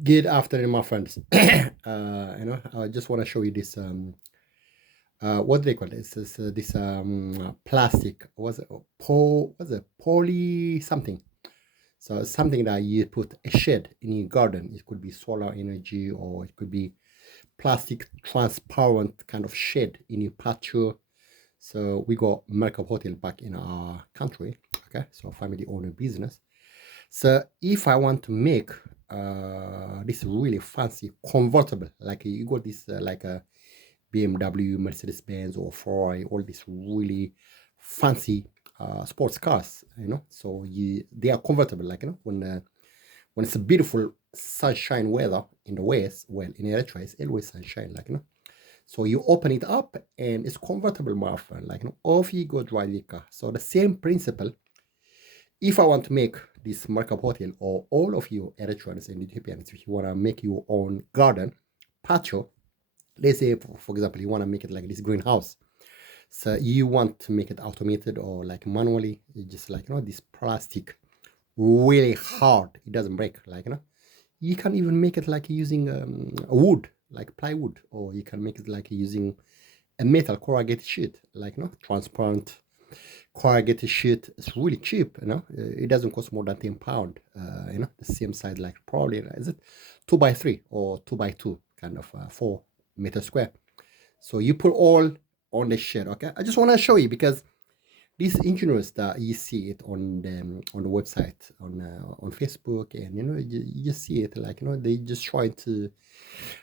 Good afternoon, my friends. I just want to show you this. What do they call it? This plastic. Was it poly something? So it's something that you put a shade in your garden. It could be solar energy, or it could be plastic transparent kind of shade in your patio. So we got Mercury Hotel back in our country. Okay, so family owned business. So if I want to make this really fancy convertible, like you got this like a BMW, Mercedes Benz, or Ferrari, all these really fancy sports cars, So they are convertible, like when it's a beautiful sunshine weather in the west, well in Eritrea it's always sunshine, So you open it up and it's convertible, my friend, off you go drive your car. So the same principle if I want to make this markup hotel or all of you Eritreans and Ethiopians, if you want to make your own garden patio, let's say, for example, you want to make it like this greenhouse. So you want to make it automated or like manually, just like, this plastic, really hard. It doesn't break, You can even make it like using wood, like plywood, or you can make it like using a metal corrugated sheet, transparent corrugated sheet. It's really cheap, It doesn't cost more than £10, the same size, like probably, is it 2 by 3 or 2 by 2, kind of 4 meter square. So you put all on the sheet, okay? I just want to show you because these engineers that you see it on the website on Facebook, and you just see it like they just try to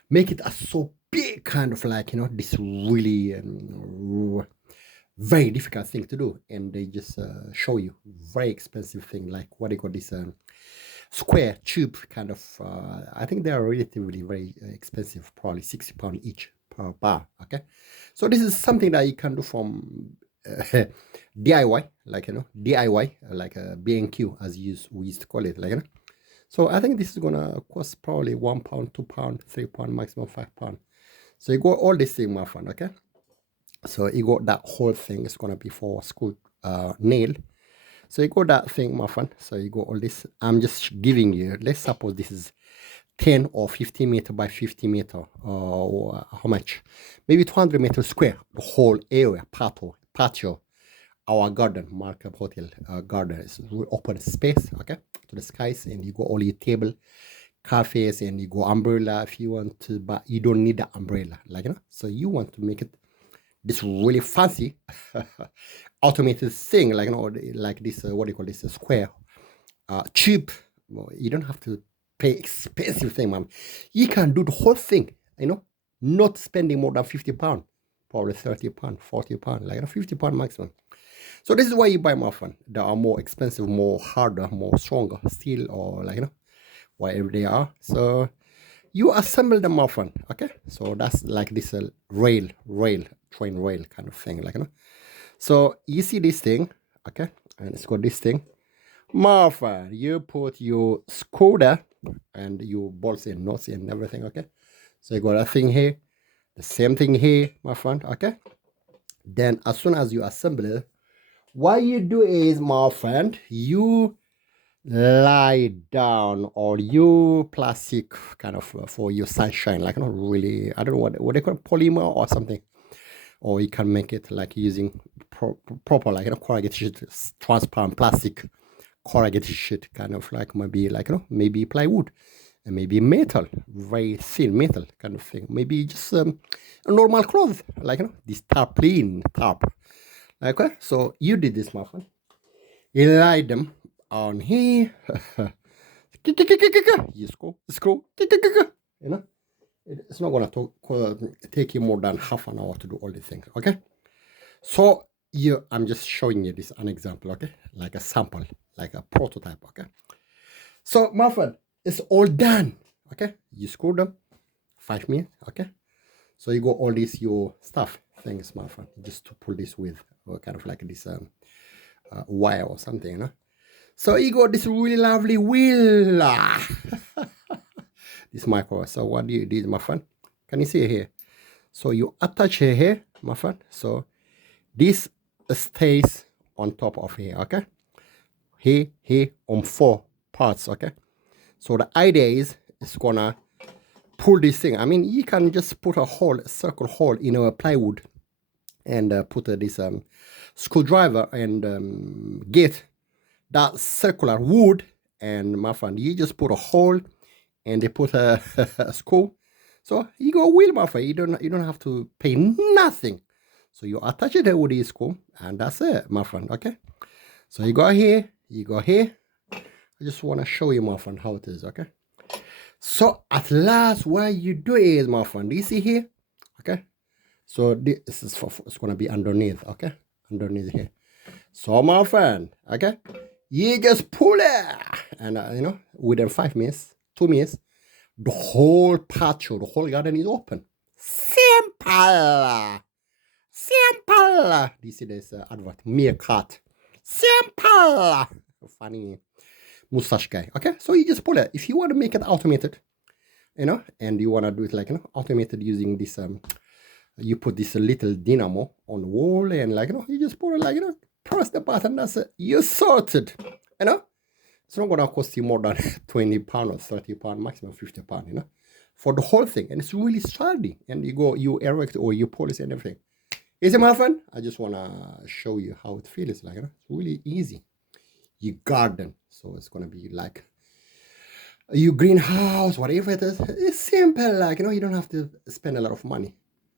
make it a so big, kind of like this really very difficult thing to do, and they just show you very expensive thing, like what they call this square tube kind of I think they are relatively very expensive, probably £60 each per bar, okay? So this is something that you can do from DIY, DIY, like a B&Q, as we used to call it, so I think this is gonna cost probably £1, £2, £3, maximum £5. So you got all this thing, my friend, okay? So you got that whole thing. It's gonna be for school nail. So you got that thing, my friend. So you got all this. I'm just giving you. Let's suppose this is 10 or 50 meter by 50 meter. How much? Maybe 200 meters square. The whole area, patio. Our garden, Markup Hotel garden, is open space, okay, to the skies, and you got all your table, cafes, and you go umbrella if you want to, but you don't need the umbrella, So you want to make it this really fancy automated thing, like this, what do you call this, a square, cheap. Well, you don't have to pay expensive thing, man. You can do the whole thing, not spending more than £50, probably £30, £40, £50 maximum. So this is why you buy muffin. They are more expensive, more harder, more stronger steel, or whatever they are. So you assemble the muffin, okay? So that's like this train rail kind of thing, So you see this thing, okay? And it's got this thing. Muffin, you put your scooter and your bolts and nuts and everything, okay? So you got a thing here, the same thing here, my friend, okay? Then as soon as you assemble it, what you do is, my friend, you lie down or you plastic kind of for your sunshine, not really, I don't know what they call it, polymer or something, or you can make it like using proper, corrugated sheet, transparent plastic corrugated sheet, kind of like maybe maybe plywood, and maybe metal, very thin metal kind of thing, maybe just a normal cloth, this tarpaulin tarp, okay? So you did this, my friend. You lie them on here. You scroll. It's not gonna take you more than half an hour to do all these things. Okay. So I'm just showing you this an example. Okay, like a sample, like a prototype. Okay. So my friend, it's all done. Okay. You screw them. 5 minutes. Okay. So you got all this your stuff things, my friend, just to pull this with, or kind of like this wire or something. So you got this really lovely wheel. This micro. So what do you do, my friend? Can you see it here? So you attach it here, my friend. So this stays on top of here, okay? Here, on 4 parts, okay? So the idea is it's gonna pull this thing. I mean, you can just put a hole, circle hole in a plywood, and put this screwdriver and get that circular wood. And my friend, you just put a hole, and they put a, a screw. So you go wheel, my friend. You don't have to pay nothing. So you attach it with the screw, and that's it, my friend. Okay. So you go here, you go here. I just want to show you, my friend, how it is. Okay. So at last, what you do is, my friend, you see here, okay? So this is it's gonna be underneath, okay? Underneath here. So my friend, okay, you just pull it, and you know, within 5 minutes, 2 minutes, the whole patio, the whole garden is open. Simple, simple. You see this advert, meerkat. Simple. Funny mustache guy. Okay, so you just pull it. If you want to make it automated, you know, and you want to do it like, you know, automated using this you put this little dynamo on the wall, and like, you know, you just put it like, you know, press the button, that's it, you're sorted, you know. It's not gonna cost you more than 20 pound or 30 pound, maximum 50 pound, you know, for the whole thing. And it's really sturdy, and you erect or you polish and everything. Easy, my friend. I just wanna show you how it feels like, you know. It's really easy. You garden, so it's gonna be like your greenhouse, whatever it is. It's simple, like, you know, you don't have to spend a lot of money.